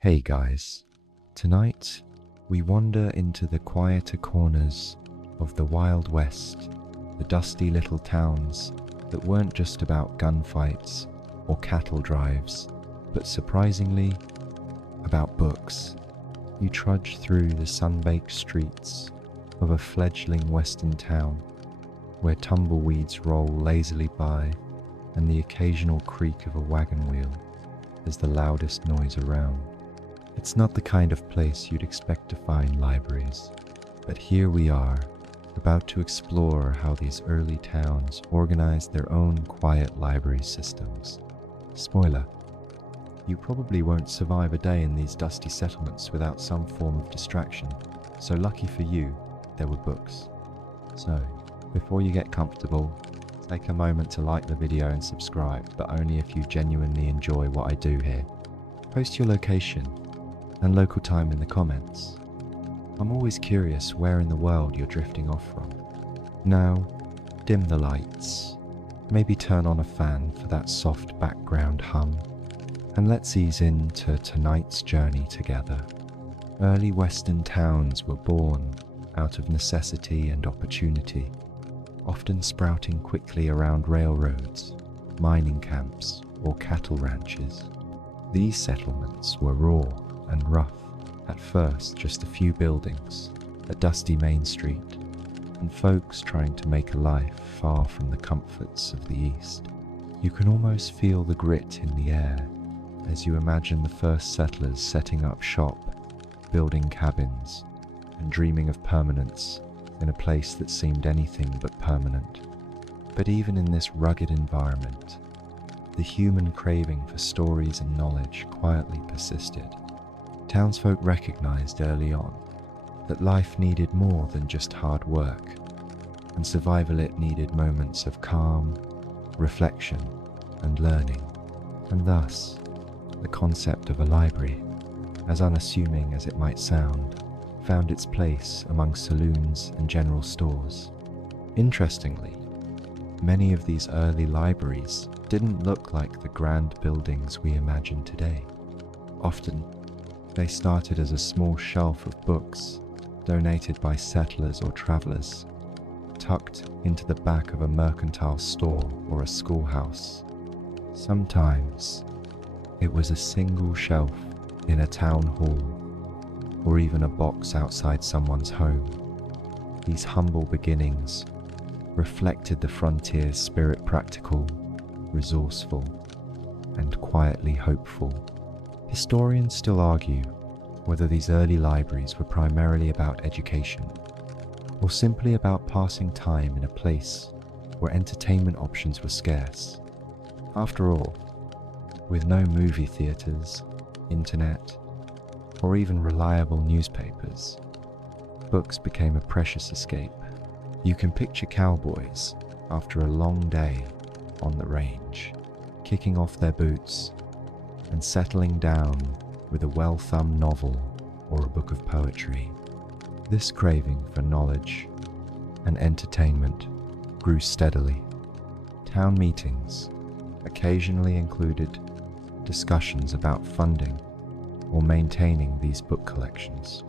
Hey guys, tonight we wander into the quieter corners of the Wild West, the dusty little towns that weren't just about gunfights or cattle drives, but surprisingly about books. You trudge through the sun-baked streets of a fledgling western town where tumbleweeds roll lazily by and the occasional creak of a wagon wheel is the loudest noise around. It's not the kind of place you'd expect to find libraries, but here we are, about to explore how these early towns organized their own quiet library systems. Spoiler, you probably won't survive a day in these dusty settlements without some form of distraction, so lucky for you, there were books. So, before you get comfortable, take a moment to like the video and subscribe, but only if you genuinely enjoy what I do here. Post your location and local time in the comments. I'm always curious where in the world you're drifting off from. Now, dim the lights, maybe turn on a fan for that soft background hum, and let's ease into tonight's journey together. Early western towns were born out of necessity and opportunity, often sprouting quickly around railroads, mining camps, or cattle ranches. These settlements were raw and rough, at first just a few buildings, a dusty main street, and folks trying to make a life far from the comforts of the East. You can almost feel the grit in the air as you imagine the first settlers setting up shop, building cabins, and dreaming of permanence in a place that seemed anything but permanent. But even in this rugged environment, the human craving for stories and knowledge quietly persisted. Townsfolk recognized early on that life needed more than just hard work, and survival it needed moments of calm, reflection, and learning. And thus, the concept of a library, as unassuming as it might sound, found its place among saloons and general stores. Interestingly, many of these early libraries didn't look like the grand buildings we imagine today. Often, they started as a small shelf of books donated by settlers or travelers, tucked into the back of a mercantile store or a schoolhouse. Sometimes, it was a single shelf in a town hall, or even a box outside someone's home. These humble beginnings reflected the frontier's spirit, practical, resourceful, and quietly hopeful. Historians still argue whether these early libraries were primarily about education, or simply about passing time in a place where entertainment options were scarce. After all, with no movie theaters, internet, or even reliable newspapers, books became a precious escape. You can picture cowboys, after a long day on the range, kicking off their boots and settling down with a well-thumbed novel or a book of poetry. This craving for knowledge and entertainment grew steadily. Town meetings occasionally included discussions about funding or maintaining these book collections.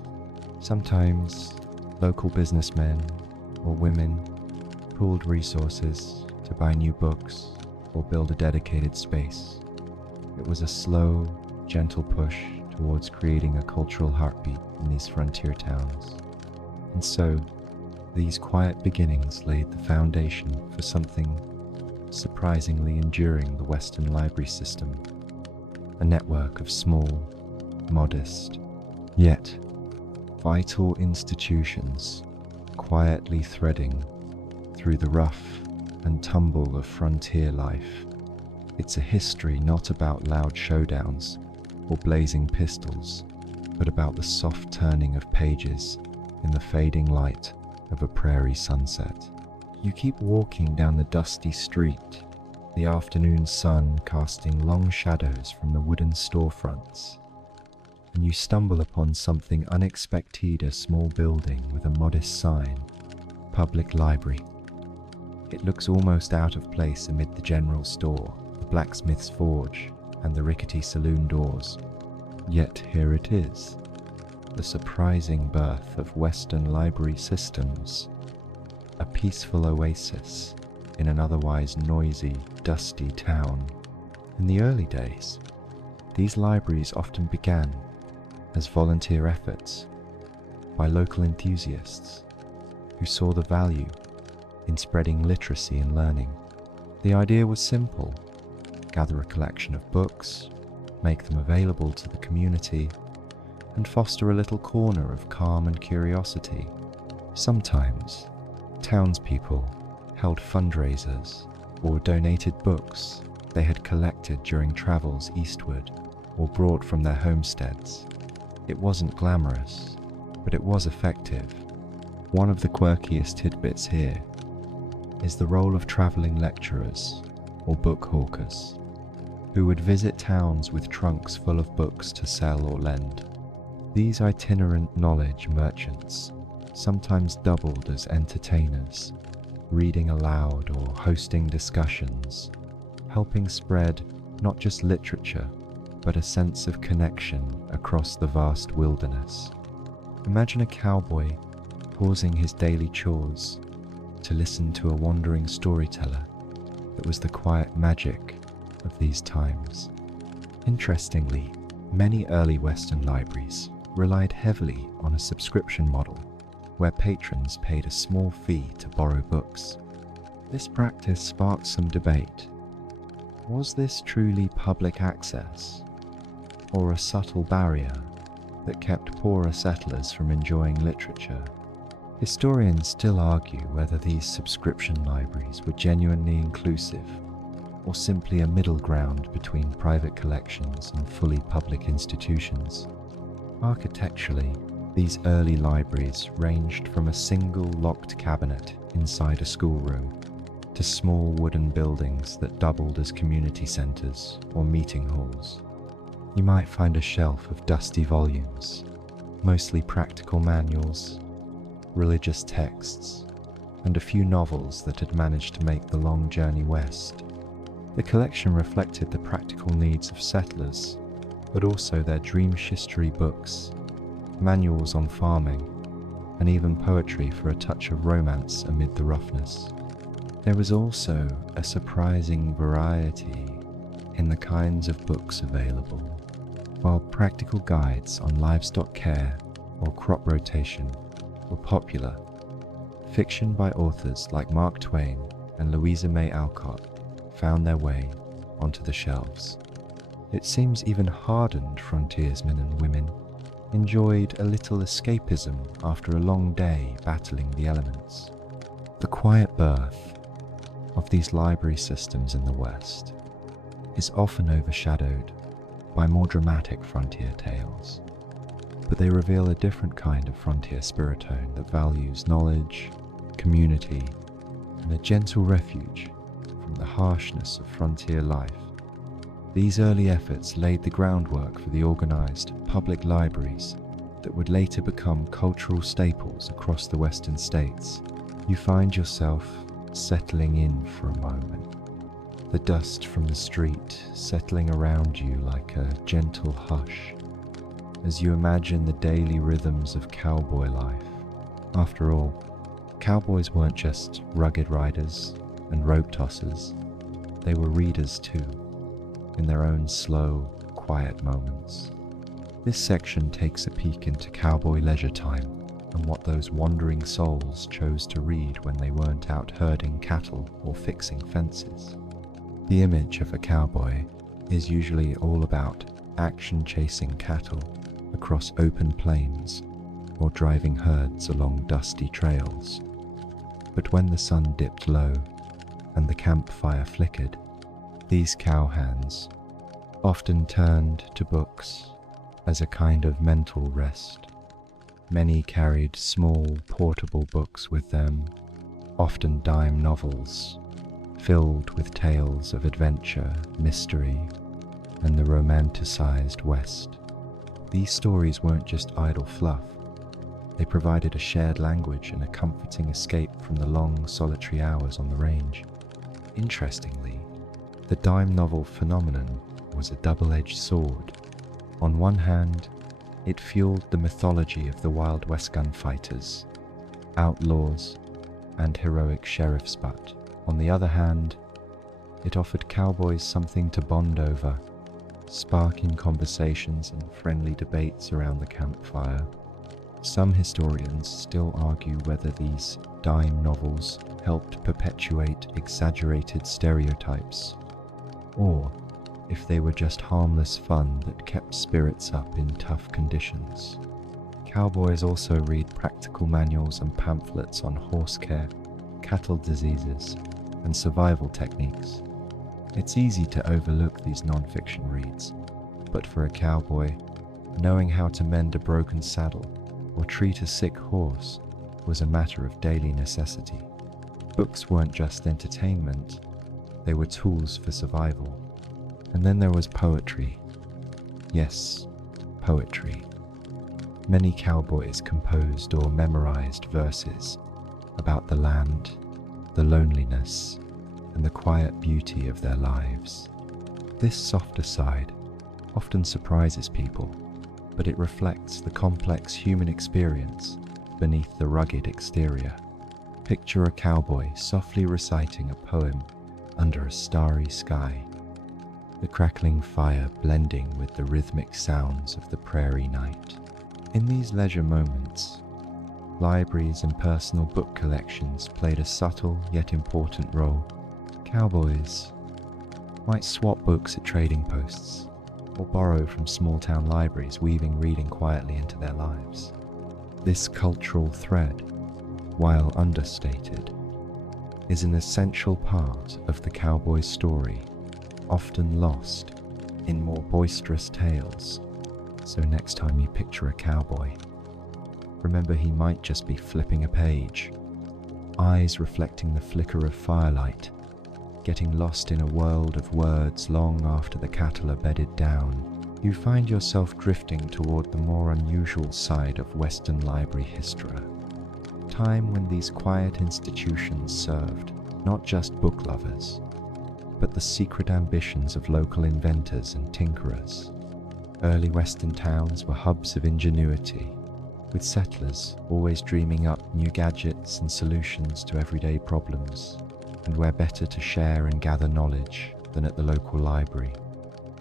Sometimes local businessmen or women pooled resources to buy new books or build a dedicated space. It was a slow, gentle push towards creating a cultural heartbeat in these frontier towns. And so, these quiet beginnings laid the foundation for something surprisingly enduring: the Western library system, a network of small, modest, yet vital institutions quietly threading through the rough and tumble of frontier life. It's a history not about loud showdowns or blazing pistols, but about the soft turning of pages in the fading light of a prairie sunset. You keep walking down the dusty street, the afternoon sun casting long shadows from the wooden storefronts, and you stumble upon something unexpected: a small building with a modest sign, Public Library. It looks almost out of place amid the general store, the blacksmith's forge, and the rickety saloon doors. Yet here it is, the surprising birth of Western library systems, a peaceful oasis in an otherwise noisy, dusty town. In the early days, these libraries often began as volunteer efforts by local enthusiasts who saw the value in spreading literacy and learning. The idea was simple: gather a collection of books, make them available to the community, and foster a little corner of calm and curiosity. Sometimes, townspeople held fundraisers or donated books they had collected during travels eastward or brought from their homesteads. It wasn't glamorous, but it was effective. One of the quirkiest tidbits here is the role of travelling lecturers or book hawkers, who would visit towns with trunks full of books to sell or lend. These itinerant knowledge merchants sometimes doubled as entertainers, reading aloud or hosting discussions, helping spread not just literature, but a sense of connection across the vast wilderness. Imagine a cowboy pausing his daily chores to listen to a wandering storyteller that was the quiet magic of these times. Interestingly, many early Western libraries relied heavily on a subscription model where patrons paid a small fee to borrow books. This practice sparked some debate. Was this truly public access, or a subtle barrier that kept poorer settlers from enjoying literature? Historians still argue whether these subscription libraries were genuinely inclusive, or simply a middle ground between private collections and fully public institutions. Architecturally, these early libraries ranged from a single locked cabinet inside a schoolroom to small wooden buildings that doubled as community centres or meeting halls. You might find a shelf of dusty volumes, mostly practical manuals, religious texts, and a few novels that had managed to make the long journey west. The collection reflected the practical needs of settlers, but also their dream history books, manuals on farming, and even poetry for a touch of romance amid the roughness. There was also a surprising variety in the kinds of books available. While practical guides on livestock care or crop rotation were popular, fiction by authors like Mark Twain and Louisa May Alcott found their way onto the shelves. It seems even hardened frontiersmen and women enjoyed a little escapism after a long day battling the elements. The quiet birth of these library systems in the West is often overshadowed by more dramatic frontier tales, but they reveal a different kind of frontier spiritone that values knowledge, community, and a gentle refuge from the harshness of frontier life. These early efforts laid the groundwork for the organized public libraries that would later become cultural staples across the Western states. You find yourself settling in for a moment, the dust from the street settling around you like a gentle hush as you imagine the daily rhythms of cowboy life. After all, cowboys weren't just rugged riders and rope tossers, they were readers too, in their own slow, quiet moments. This section takes a peek into cowboy leisure time and what those wandering souls chose to read when they weren't out herding cattle or fixing fences. The image of a cowboy is usually all about action chasing cattle across open plains or driving herds along dusty trails. But when the sun dipped low and the campfire flickered, these cowhands often turned to books as a kind of mental rest. Many carried small, portable books with them, often dime novels, filled with tales of adventure, mystery, and the romanticized West. These stories weren't just idle fluff. They provided a shared language and a comforting escape from the long, solitary hours on the range. Interestingly, the dime novel phenomenon was a double-edged sword. On one hand, it fueled the mythology of the Wild West gunfighters, outlaws, and heroic sheriffs, but on the other hand, it offered cowboys something to bond over, sparking conversations and friendly debates around the campfire. Some historians still argue whether these dime novels helped perpetuate exaggerated stereotypes, or if they were just harmless fun that kept spirits up in tough conditions. Cowboys also read practical manuals and pamphlets on horse care, cattle diseases, and survival techniques. It's easy to overlook these non-fiction reads, but for a cowboy, knowing how to mend a broken saddle or treat a sick horse was a matter of daily necessity. Books weren't just entertainment, they were tools for survival. And then there was poetry. Yes, poetry. Many cowboys composed or memorized verses about the land, the loneliness, and the quiet beauty of their lives. This softer side often surprises people, but it reflects the complex human experience beneath the rugged exterior. Picture a cowboy softly reciting a poem under a starry sky, the crackling fire blending with the rhythmic sounds of the prairie night. In these leisure moments, libraries and personal book collections played a subtle yet important role. Cowboys might swap books at trading posts or borrow from small-town libraries, weaving reading quietly into their lives. This cultural thread, while understated, is an essential part of the cowboy's story, often lost in more boisterous tales. So next time you picture a cowboy, remember he might just be flipping a page, eyes reflecting the flicker of firelight, getting lost in a world of words long after the cattle are bedded down. You find yourself drifting toward the more unusual side of Western library history, time when these quiet institutions served not just book lovers, but the secret ambitions of local inventors and tinkerers. Early Western towns were hubs of ingenuity, with settlers always dreaming up new gadgets and solutions to everyday problems, and where better to share and gather knowledge than at the local library.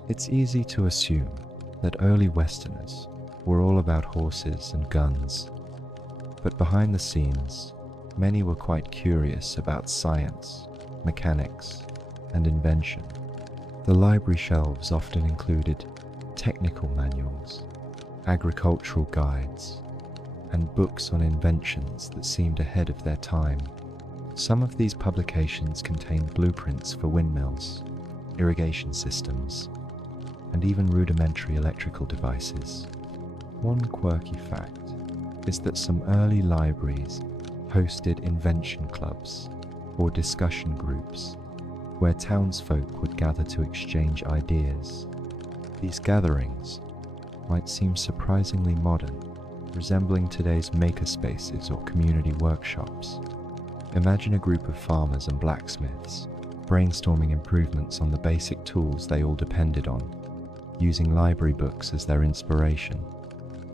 It's easy to assume that early Westerners were all about horses and guns, but behind the scenes, many were quite curious about science, mechanics, and invention. The library shelves often included technical manuals, agricultural guides, and books on inventions that seemed ahead of their time. Some of these publications contained blueprints for windmills, irrigation systems, and even rudimentary electrical devices. One quirky fact is that some early libraries hosted invention clubs or discussion groups where townsfolk would gather to exchange ideas. These gatherings might seem surprisingly modern, resembling today's makerspaces or community workshops. Imagine a group of farmers and blacksmiths brainstorming improvements on the basic tools they all depended on, using library books as their inspiration.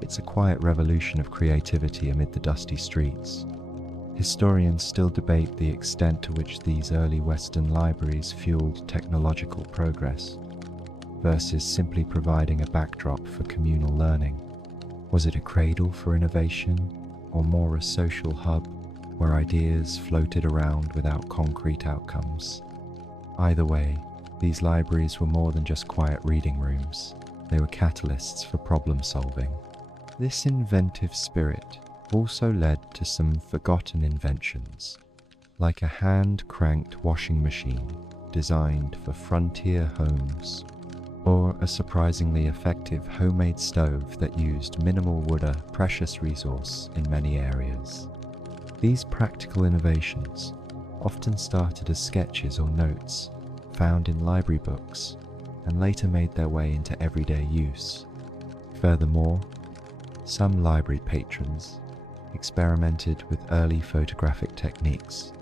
It's a quiet revolution of creativity amid the dusty streets. Historians still debate the extent to which these early Western libraries fueled technological progress, versus simply providing a backdrop for communal learning. Was it a cradle for innovation, or more a social hub where ideas floated around without concrete outcomes? Either way, these libraries were more than just quiet reading rooms. They were catalysts for problem solving. This inventive spirit also led to some forgotten inventions, like a hand-cranked washing machine designed for frontier homes, or a surprisingly effective homemade stove that used minimal wood, a precious resource in many areas. These practical innovations often started as sketches or notes found in library books and later made their way into everyday use. Furthermore, some library patrons experimented with early photographic techniques,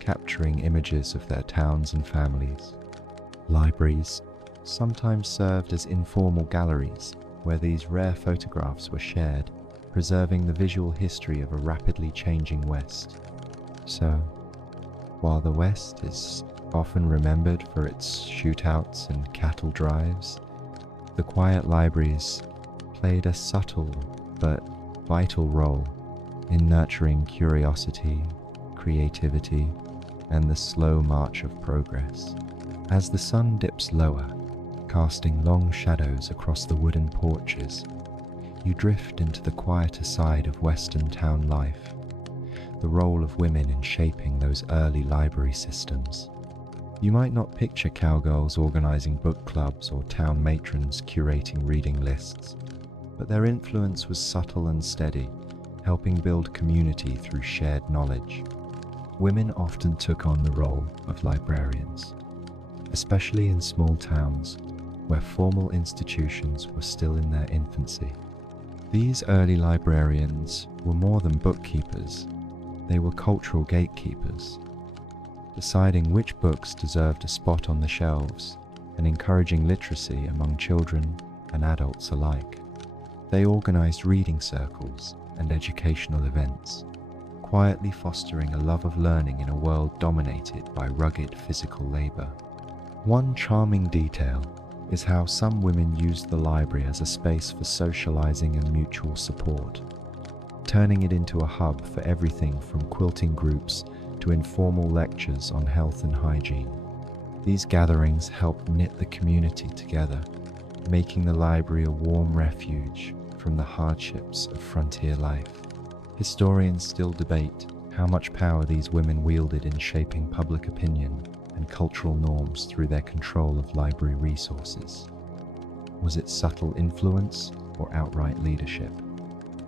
capturing images of their towns and families. Libraries sometimes served as informal galleries where these rare photographs were shared, preserving the visual history of a rapidly changing West. So, while the West is often remembered for its shootouts and cattle drives, the quiet libraries played a subtle but vital role in nurturing curiosity, creativity, and the slow march of progress. As the sun dips lower, casting long shadows across the wooden porches, you drift into the quieter side of Western town life, the role of women in shaping those early library systems. You might not picture cowgirls organizing book clubs or town matrons curating reading lists, but their influence was subtle and steady, helping build community through shared knowledge. Women often took on the role of librarians, especially in small towns where formal institutions were still in their infancy. These early librarians were more than bookkeepers, they were cultural gatekeepers, deciding which books deserved a spot on the shelves and encouraging literacy among children and adults alike. They organized reading circles and educational events, quietly fostering a love of learning in a world dominated by rugged physical labor. One charming detail is how some women used the library as a space for socializing and mutual support, turning it into a hub for everything from quilting groups to informal lectures on health and hygiene. These gatherings helped knit the community together, making the library a warm refuge from the hardships of frontier life. Historians still debate how much power these women wielded in shaping public opinion and cultural norms through their control of library resources. Was it subtle influence or outright leadership?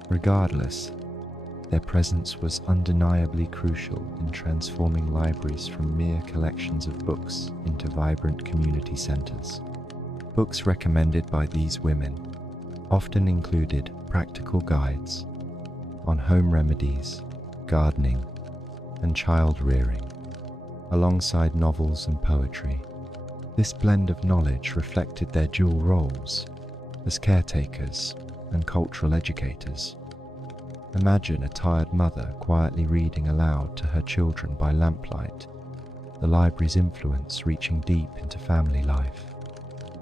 Regardless, their presence was undeniably crucial in transforming libraries from mere collections of books into vibrant community centers. Books recommended by these women often included practical guides on home remedies, gardening, and child rearing, alongside novels and poetry. This blend of knowledge reflected their dual roles as caretakers and cultural educators. Imagine a tired mother quietly reading aloud to her children by lamplight, the library's influence reaching deep into family life.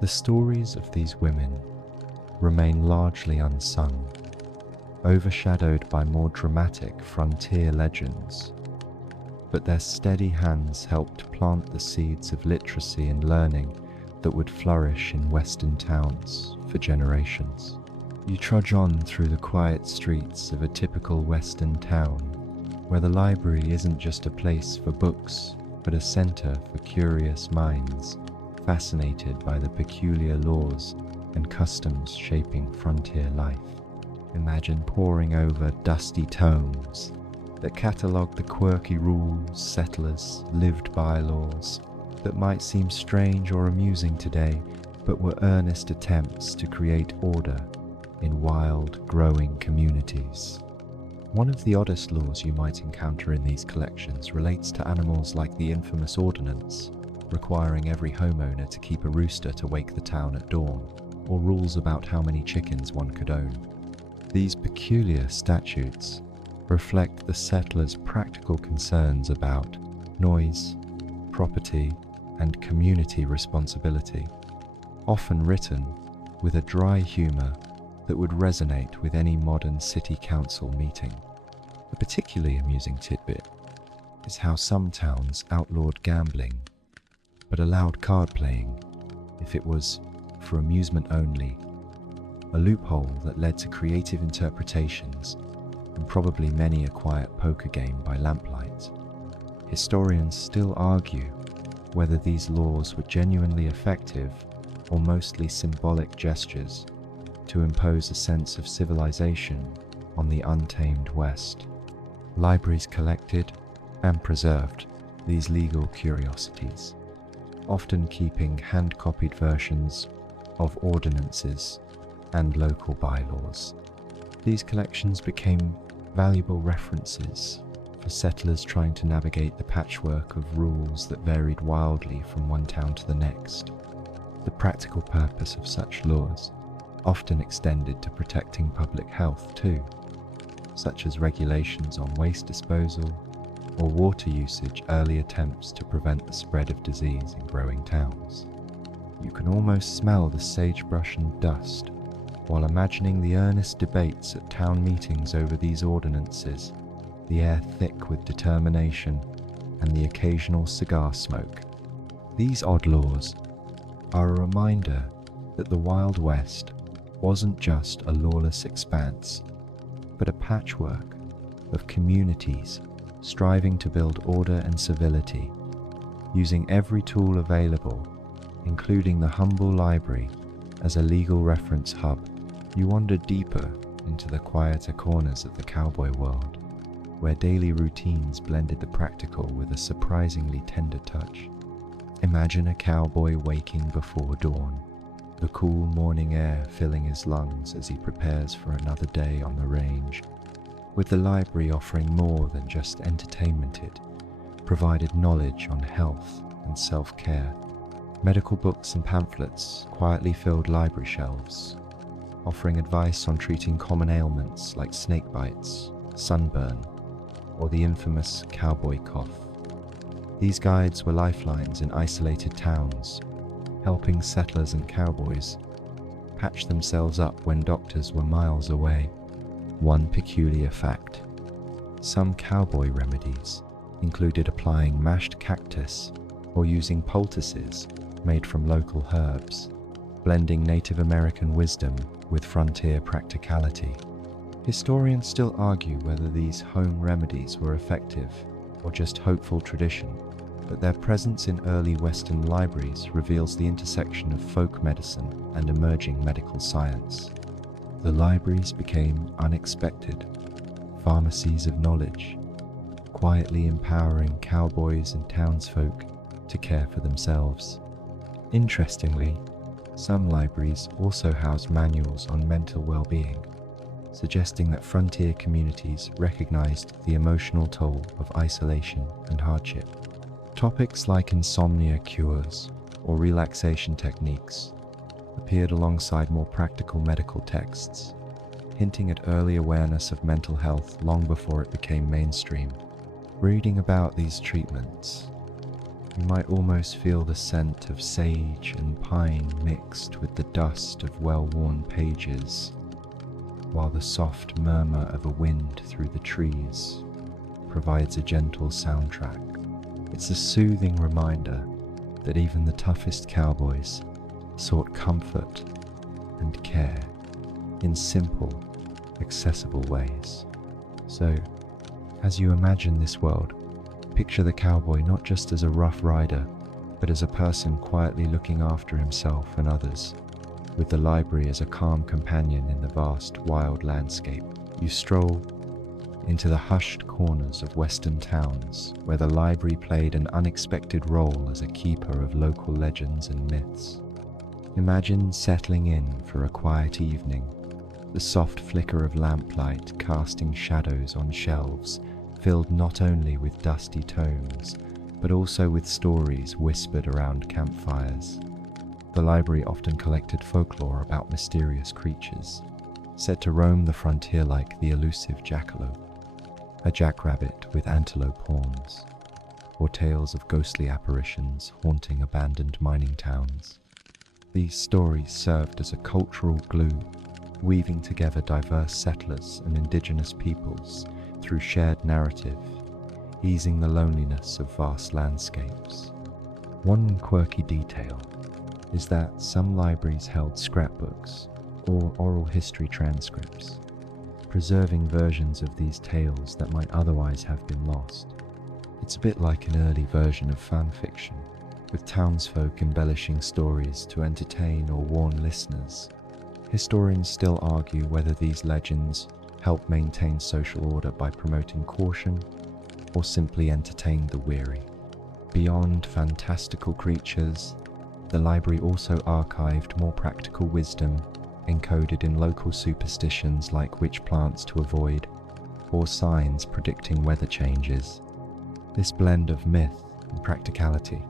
The stories of these women remain largely unsung, overshadowed by more dramatic frontier legends, but their steady hands helped plant the seeds of literacy and learning that would flourish in Western towns for generations. You trudge on through the quiet streets of a typical Western town, where the library isn't just a place for books, but a center for curious minds, fascinated by the peculiar laws and customs shaping frontier life. Imagine poring over dusty tomes that catalogue the quirky rules settlers lived by, laws that might seem strange or amusing today, but were earnest attempts to create order in wild, growing communities. One of the oddest laws you might encounter in these collections relates to animals like the infamous ordinance, requiring every homeowner to keep a rooster to wake the town at dawn, or rules about how many chickens one could own. These peculiar statutes reflect the settlers' practical concerns about noise, property, and community responsibility, often written with a dry humor that would resonate with any modern city council meeting. A particularly amusing tidbit is how some towns outlawed gambling, but allowed card playing if it was for amusement only, a loophole that led to creative interpretations and probably many a quiet poker game by lamplight. Historians still argue whether these laws were genuinely effective or mostly symbolic gestures to impose a sense of civilization on the untamed West. Libraries collected and preserved these legal curiosities, often keeping hand-copied versions of ordinances and local bylaws. These collections became valuable references for settlers trying to navigate the patchwork of rules that varied wildly from one town to the next. The practical purpose of such laws often extended to protecting public health too, such as regulations on waste disposal or water usage, early attempts to prevent the spread of disease in growing towns. You can almost smell the sagebrush and dust while imagining the earnest debates at town meetings over these ordinances, the air thick with determination and the occasional cigar smoke. These odd laws are a reminder that the Wild West wasn't just a lawless expanse, but a patchwork of communities striving to build order and civility, using every tool available, including the humble library as a legal reference hub. You wander deeper into the quieter corners of the cowboy world, where daily routines blended the practical with a surprisingly tender touch. Imagine a cowboy waking before dawn, the cool morning air filling his lungs as he prepares for another day on the range, with the library offering more than just entertainment. It provided knowledge on health and self-care. Medical books and pamphlets quietly filled library shelves, offering advice on treating common ailments like snake bites, sunburn, or the infamous cowboy cough. These guides were lifelines in isolated towns, helping settlers and cowboys patch themselves up when doctors were miles away. One peculiar fact: some cowboy remedies included applying mashed cactus or using poultices made from local herbs, blending Native American wisdom with frontier practicality. Historians still argue whether these home remedies were effective or just hopeful tradition, but their presence in early Western libraries reveals the intersection of folk medicine and emerging medical science. The libraries became unexpected pharmacies of knowledge, quietly empowering cowboys and townsfolk to care for themselves. Interestingly, some libraries also house manuals on mental well-being, suggesting that frontier communities recognized the emotional toll of isolation and hardship. Topics like insomnia cures or relaxation techniques appeared alongside more practical medical texts, hinting at early awareness of mental health long before it became mainstream. Reading about these treatments, you might almost feel the scent of sage and pine mixed with the dust of well-worn pages, while the soft murmur of a wind through the trees provides a gentle soundtrack. It's a soothing reminder that even the toughest cowboys sought comfort and care in simple, accessible ways. So, as you imagine this world, picture the cowboy not just as a rough rider, but as a person quietly looking after himself and others, with the library as a calm companion in the vast, wild landscape. You stroll into the hushed corners of Western towns, where the library played an unexpected role as a keeper of local legends and myths. Imagine settling in for a quiet evening, the soft flicker of lamplight casting shadows on shelves filled not only with dusty tomes, but also with stories whispered around campfires. The library often collected folklore about mysterious creatures, said to roam the frontier like the elusive jackalope, a jackrabbit with antelope horns, or tales of ghostly apparitions haunting abandoned mining towns. These stories served as a cultural glue, weaving together diverse settlers and indigenous peoples through shared narrative, easing the loneliness of vast landscapes. One quirky detail is that some libraries held scrapbooks or oral history transcripts, preserving versions of these tales that might otherwise have been lost. It's a bit like an early version of fan fiction, with townsfolk embellishing stories to entertain or warn listeners. Historians still argue whether these legends help maintain social order by promoting caution or simply entertain the weary. Beyond fantastical creatures, the library also archived more practical wisdom encoded in local superstitions like which plants to avoid or signs predicting weather changes. This blend of myth and practicality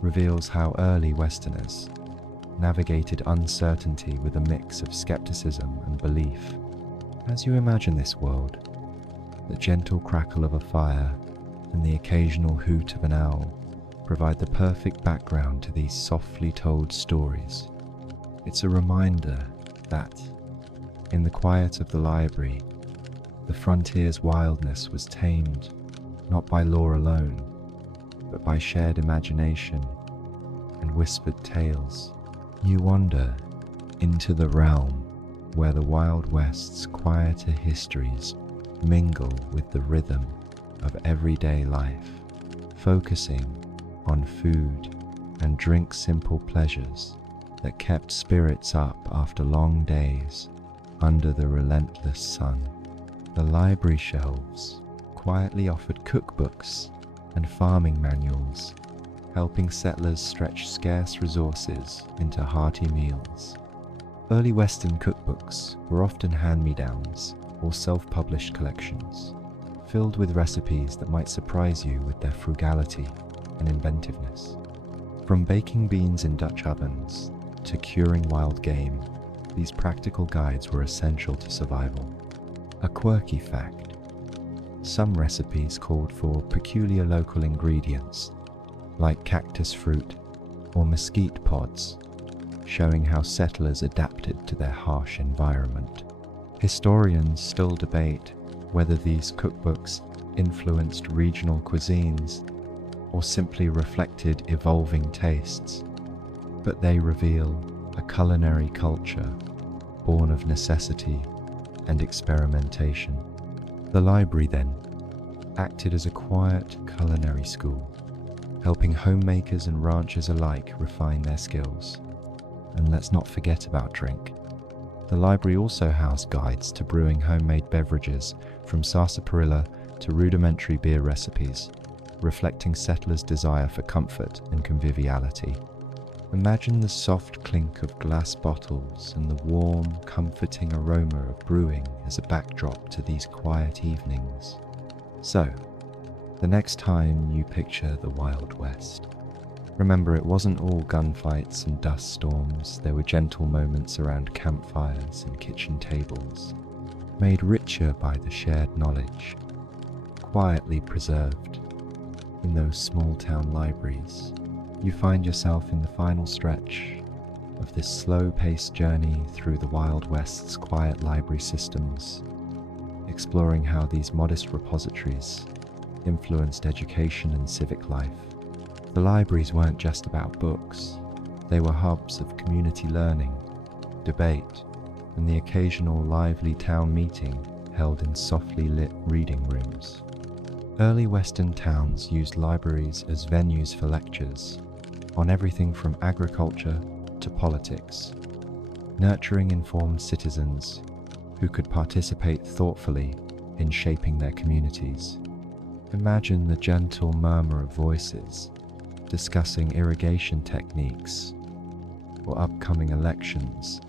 reveals how early Westerners navigated uncertainty with a mix of skepticism and belief. As you imagine this world, the gentle crackle of a fire and the occasional hoot of an owl provide the perfect background to these softly told stories. It's a reminder that, in the quiet of the library, the frontier's wildness was tamed not by law alone, but by shared imagination and whispered tales. You wander into the realm where the Wild West's quieter histories mingle with the rhythm of everyday life, focusing on food and drink simple pleasures that kept spirits up after long days under the relentless sun. The library shelves quietly offered cookbooks and farming manuals, helping settlers stretch scarce resources into hearty meals. Early Western cookbooks were often hand-me-downs or self-published collections, filled with recipes that might surprise you with their frugality and inventiveness. From baking beans in Dutch ovens to curing wild game, these practical guides were essential to survival. A quirky fact: some recipes called for peculiar local ingredients, like cactus fruit or mesquite pods, showing how settlers adapted to their harsh environment. Historians still debate whether these cookbooks influenced regional cuisines or simply reflected evolving tastes, but they reveal a culinary culture born of necessity and experimentation. The library, then, acted as a quiet culinary school, helping homemakers and ranchers alike refine their skills. And let's not forget about drink. The library also housed guides to brewing homemade beverages, from sarsaparilla to rudimentary beer recipes, reflecting settlers' desire for comfort and conviviality. Imagine the soft clink of glass bottles and the warm, comforting aroma of brewing as a backdrop to these quiet evenings. So, the next time you picture the Wild West, remember it wasn't all gunfights and dust storms. There were gentle moments around campfires and kitchen tables, made richer by the shared knowledge, quietly preserved in those small-town libraries. You find yourself in the final stretch of this slow-paced journey through the Wild West's quiet library systems, exploring how these modest repositories influenced education and civic life. The libraries weren't just about books. They were hubs of community learning, debate, and the occasional lively town meeting held in softly lit reading rooms. Early Western towns used libraries as venues for lectures on everything from agriculture to politics, nurturing informed citizens who could participate thoughtfully in shaping their communities. Imagine the gentle murmur of voices discussing irrigation techniques or upcoming elections,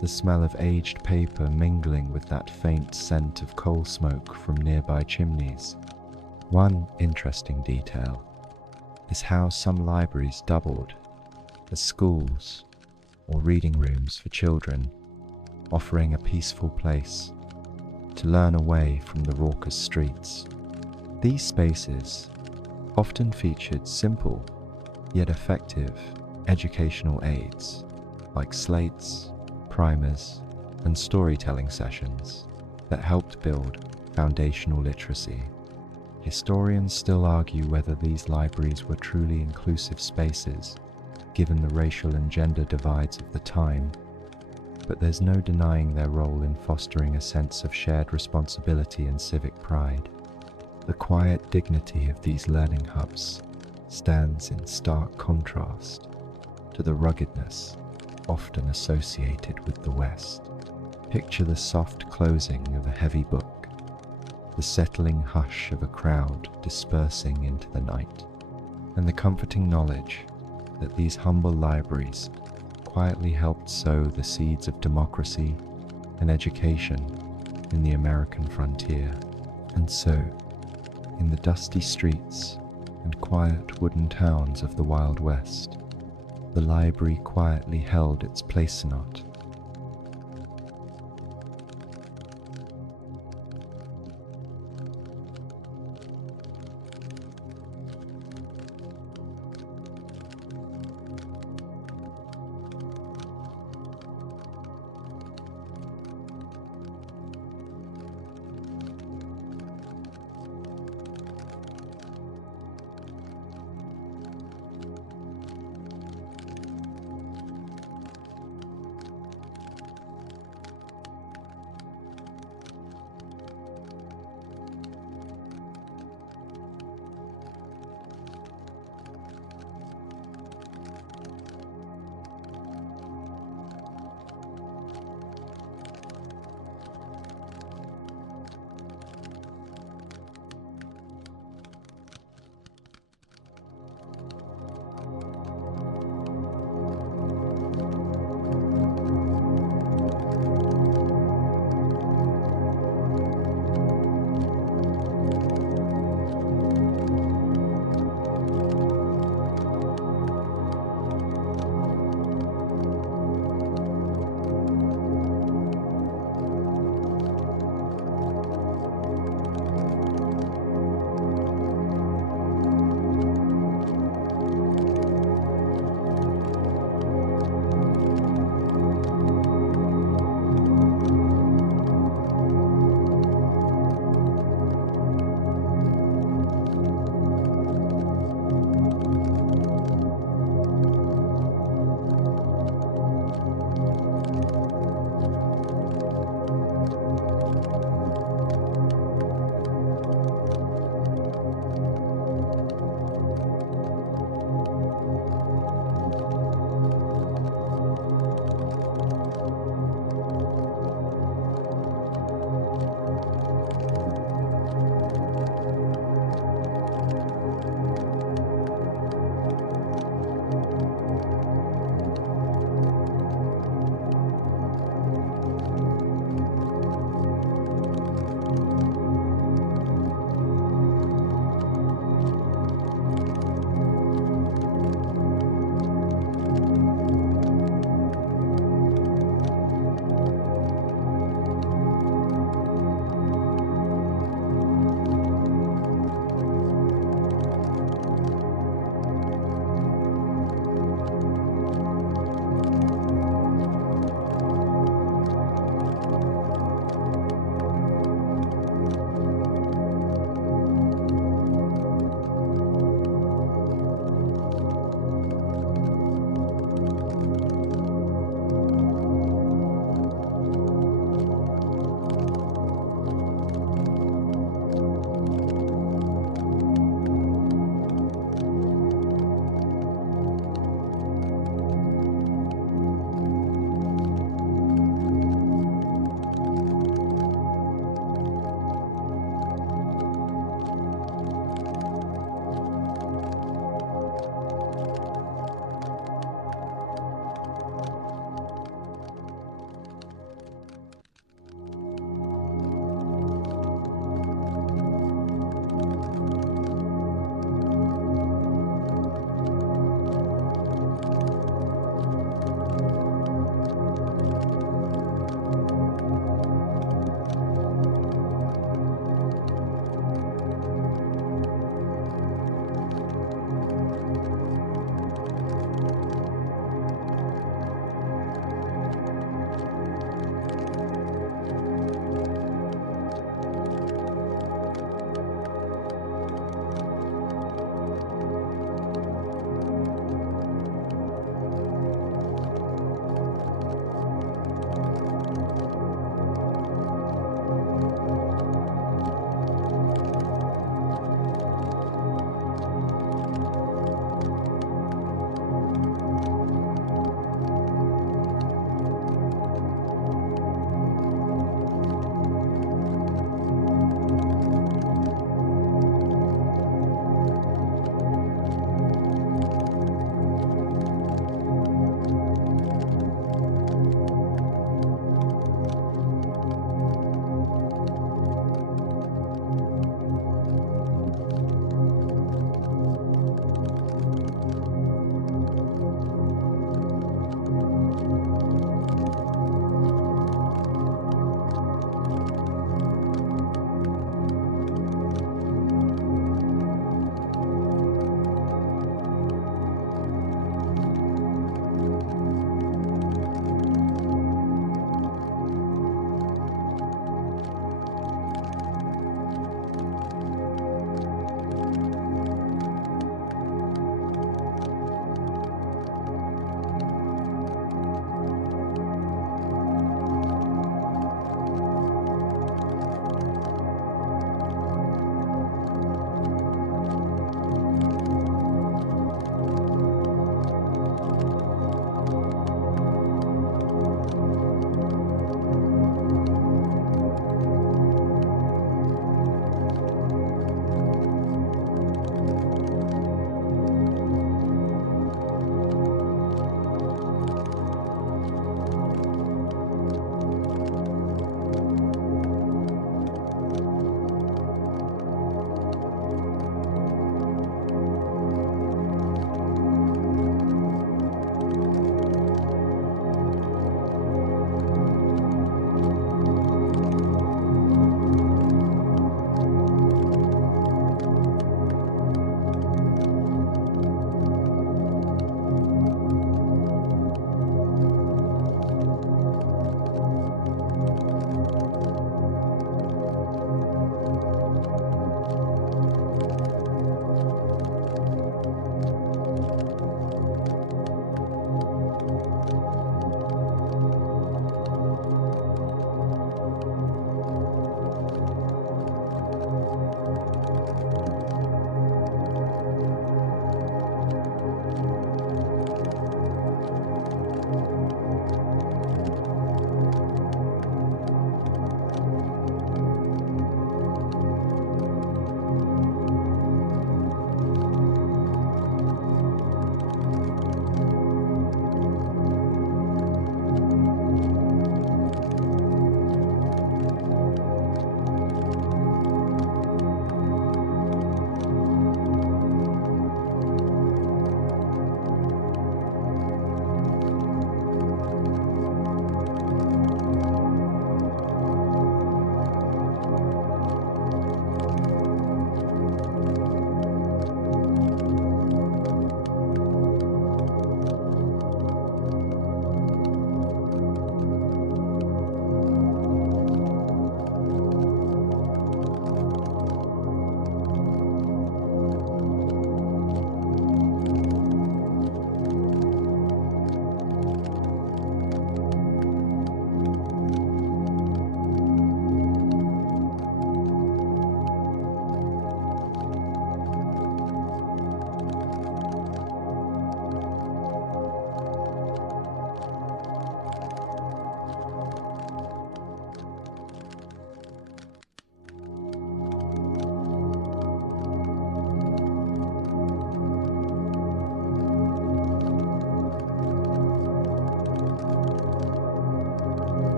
the smell of aged paper mingling with that faint scent of coal smoke from nearby chimneys. One interesting detail is how some libraries doubled as schools or reading rooms for children, offering a peaceful place to learn away from the raucous streets. These spaces often featured simple yet effective educational aids like slates, primers, and storytelling sessions that helped build foundational literacy. Historians still argue whether these libraries were truly inclusive spaces, given the racial and gender divides of the time, but there's no denying their role in fostering a sense of shared responsibility and civic pride. The quiet dignity of these learning hubs stands in stark contrast to the ruggedness often associated with the West. Picture the soft closing of a heavy book, the settling hush of a crowd dispersing into the night, and the comforting knowledge that these humble libraries quietly helped sow the seeds of democracy and education in the American frontier. And so, in the dusty streets and quiet wooden towns of the Wild West, the library quietly held its place-not,